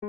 I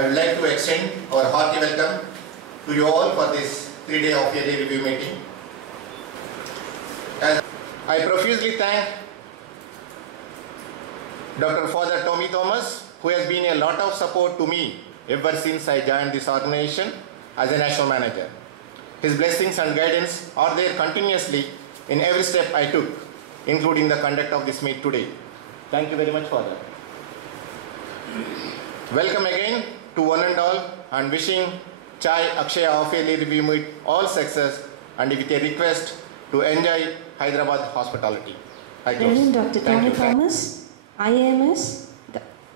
would like to extend our hearty welcome to you all for this 3-day half-yearly review meeting. As I profusely thank Dr. Father Tommy Thomas, who has been a lot of support to me ever since I joined this organization as a national manager. His blessings and guidance are there continuously in every step I took, including the conduct of this meet today. Thank you very much, Father. Welcome again to one and all, and wishing Chai Akshaya half-yearly review meet all success, and with a request to enjoy Hyderabad hospitality. Reverend Dr. Tommy Thomas, IAMS,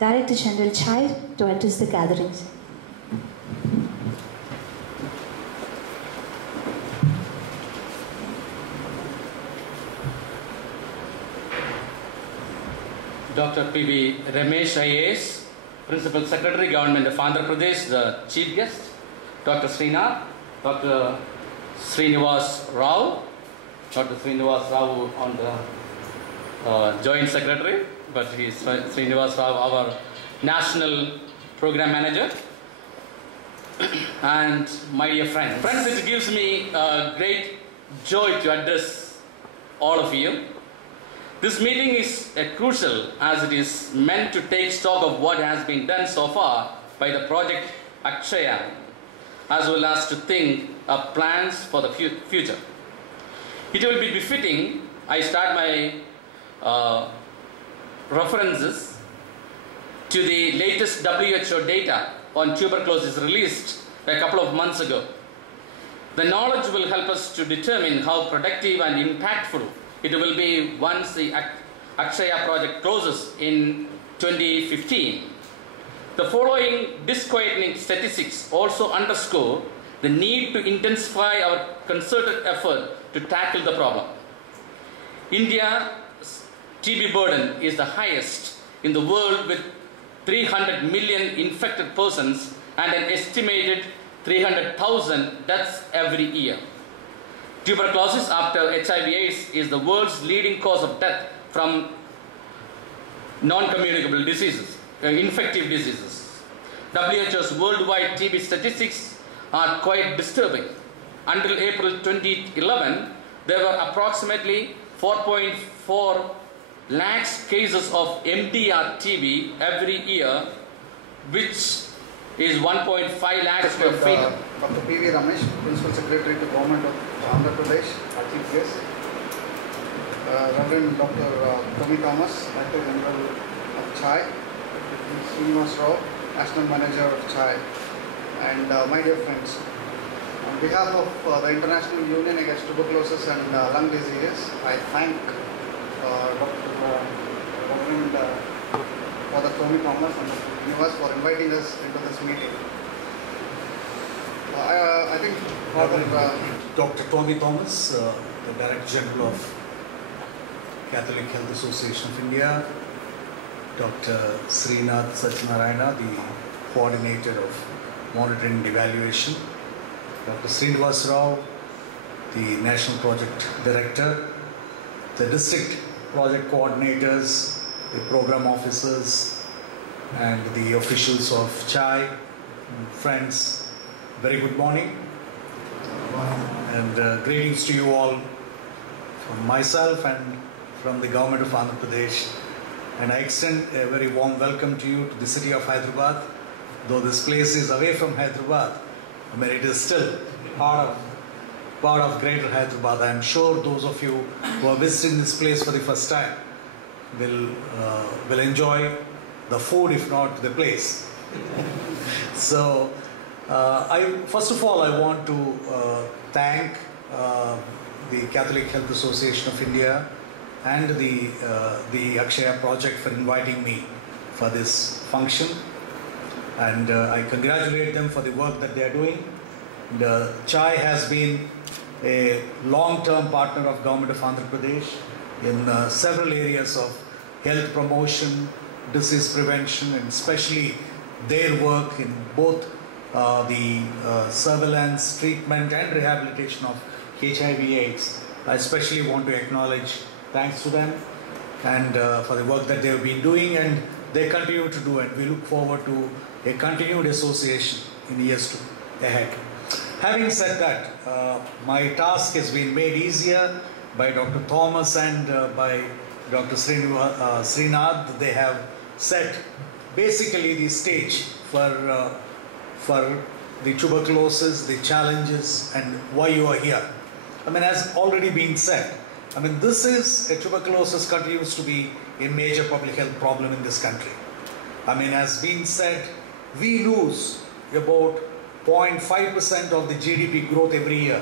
Director General Chai, to address the gatherings. Dr. P.V. Ramesh IAS, Principal Secretary, Government of Andhra Pradesh, the Chief Guest, Dr. Srinath, Dr. Srinivas Rao, Dr. Srinivas Rao on the Joint Secretary, but he is Srinivas Rao, our National Program Manager, and my dear friends. Friends, it gives me great joy to address all of you. This meeting is crucial as it is meant to take stock of what has been done so far by the project Akshaya, as well as to think of plans for the future. It will be befitting I start my references to the latest WHO data on tuberculosis released a couple of months ago. The knowledge will help us to determine how productive and impactful it will be once the Akshaya project closes in 2015. The following disquieting statistics also underscore the need to intensify our concerted effort to tackle the problem. India's TB burden is the highest in the world, with 300 million infected persons and an estimated 300,000 deaths every year. Tuberculosis, after HIV/AIDS, is the world's leading cause of death from non-communicable diseases, infective diseases. WHO's worldwide TB statistics are quite disturbing. Until April 2011, there were approximately 4.4 lakhs cases of MDR TB every year, which is 1.5 lakhs per fatal. Dr. P.V. Ramesh, Principal Secretary to Government of Andhra Pradesh, our Chief Guest. Reverend Dr. Tommy Thomas, Director General of CHAI. Srinivas Rao, National Manager of CHAI. And my dear friends, on behalf of the International Union Against Tuberculosis and Lung Diseases, I thank Reverend Father Tommy Thomas and Srinivas for inviting us into this meeting. I think Dr. Tommy Thomas, the Director General of Catholic Health Association of India, Dr. Srinath Satyanarayana, the Coordinator of Monitoring and Evaluation, Dr. Srinivas Rao, the National Project Director, the District Project Coordinators, the Program Officers, and the officials of CHAI, friends. Very good morning, and greetings to you all from myself and from the Government of Andhra Pradesh. And I extend a very warm welcome to you to the city of Hyderabad though this place is away from Hyderabad, I mean, it is still part of Greater Hyderabad. I am sure those of you who are visiting this place for the first time will enjoy the food, if not the place. So, first of all, I want to thank the Catholic Health Association of India and the Akshaya Project for inviting me for this function, and I congratulate them for the work that they are doing. CHAI has been a long-term partner of Government of Andhra Pradesh in several areas of health promotion, disease prevention, and especially their work in both the surveillance, treatment and rehabilitation of HIV/AIDS. I especially want to acknowledge thanks to them and for the work that they have been doing, and they continue to do it. We look forward to a continued association in years ahead. Having said that, my task has been made easier by Dr. Thomas and by Dr. Srinath. They have set basically the stage for the tuberculosis, the challenges, and why you are here. I mean, as already been said, I mean, tuberculosis continues to be a major public health problem in this country. I mean, as been said, we lose about 0.5% of the GDP growth every year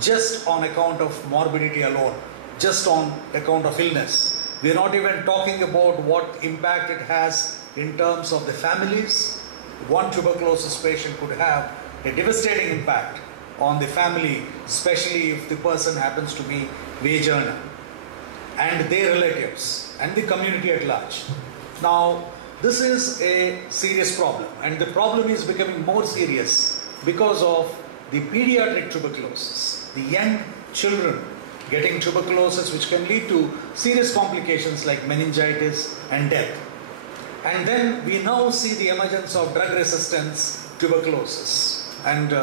just on account of morbidity alone, just on account of illness. We are not even talking about what impact it has in terms of the families. One tuberculosis patient could have a devastating impact on the family, especially if the person happens to be wage earner, and their relatives and the community at large. Now, this is a serious problem, and the problem is becoming more serious because of the pediatric tuberculosis, the young children getting tuberculosis, which can lead to serious complications like meningitis and death. And then we now see the emergence of drug-resistant tuberculosis, and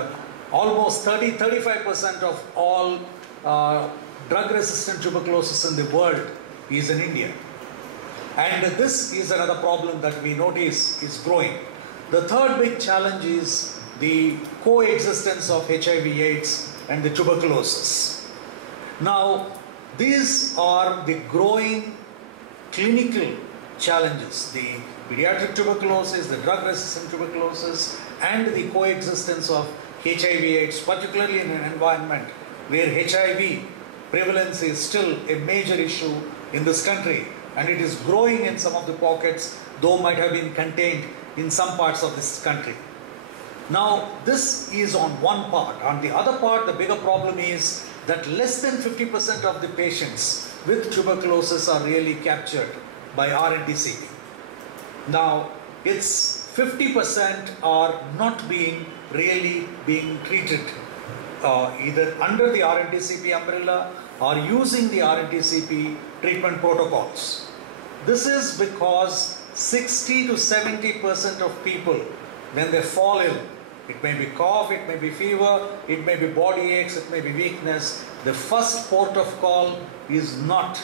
almost 35% of all drug-resistant tuberculosis in the world is in India. And this is another problem that we notice is growing. The third big challenge is the coexistence of HIV/AIDS and the tuberculosis. Now, these are the growing clinical challenges: the pediatric tuberculosis, the drug-resistant tuberculosis, and the coexistence of HIV/AIDS, particularly in an environment where HIV prevalence is still a major issue in this country, and it is growing in some of the pockets, though might have been contained in some parts of this country. Now, this is on one part. On the other part, the bigger problem is that less than 50% of the patients with tuberculosis are really captured by RNTCP. Now, it's 50% are not really being treated either under the RNTCP umbrella or using the RNTCP treatment protocols. This is because 60 to 70% of people, when they fall ill, it may be cough, it may be fever, it may be body aches, it may be weakness, the first port of call is not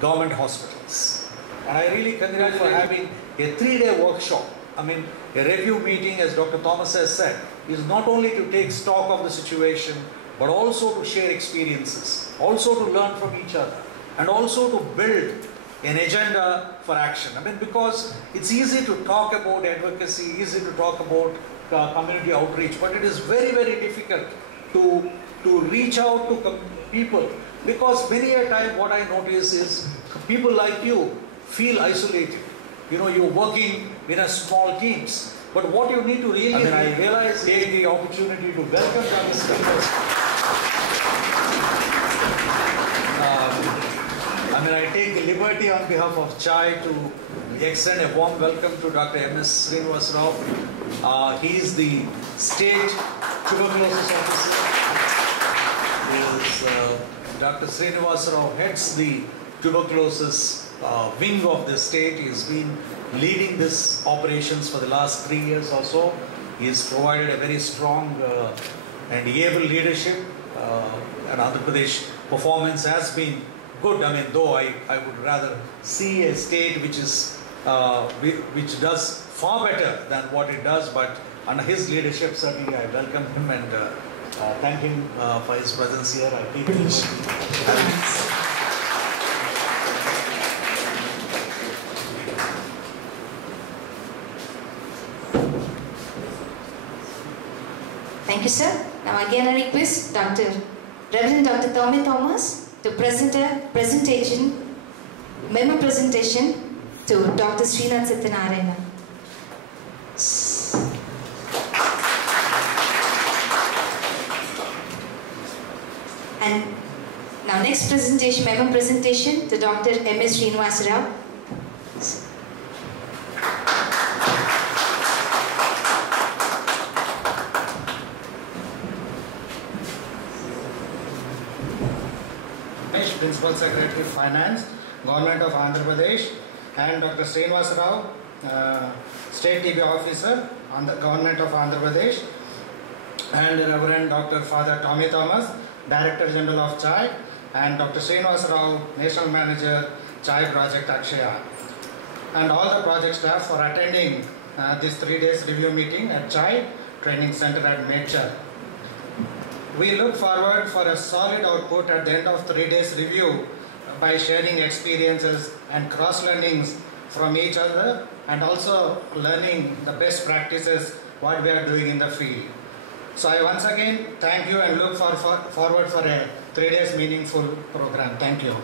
government hospitals. And I really congratulate for having a 3-day workshop. I mean, a review meeting, as Dr. Thomas has said, is not only to take stock of the situation, but also to share experiences, also to learn from each other, and also to build an agenda for action. I mean, because it's easy to talk about advocacy, easy to talk about community outreach, but it is very, very difficult to reach out to people, because many a time what I notice is people like you feel isolated. You know, you're working in a small teams, but what you need to really, I realize taking the opportunity to welcome the other speakers. I take the liberty on behalf of CHAI to extend a warm welcome to Dr. M.S. Srinivas Rao. He is the State Tuberculosis Officer. Dr. Srinivas Rao heads the tuberculosis wing of the state. He has been leading this operations for the last 3 years or so. He has provided a very strong and able leadership, and Andhra Pradesh performance has been good. I mean, though I would rather see a state which is which does far better than what it does, but under his leadership, certainly I welcome him and thank him for his presence here. I think Thank you, sir. Now again I request Reverend Dr. Tommy Thomas to present a memo presentation to Dr. Srinath Satyanarayana. And now next presentation, memo presentation to Dr. M.S. Srinivasa Rao. Principal Secretary Finance, Government of Andhra Pradesh, and Dr. Srinivasa Rao, State TB Officer on the Government of Andhra Pradesh, and Reverend Dr. Father Tommy Thomas, Director General of CHAI, and Dr. Srinivasa Rao, National Manager, CHAI Project Akshaya, and all the project staff for attending this 3 days review meeting at CHAI Training Center at Medchar. We look forward for a solid output at the end of 3 days review by sharing experiences and cross-learnings from each other, and also learning the best practices what we are doing in the field. So I once again thank you and look forward for a 3 days meaningful program. Thank you.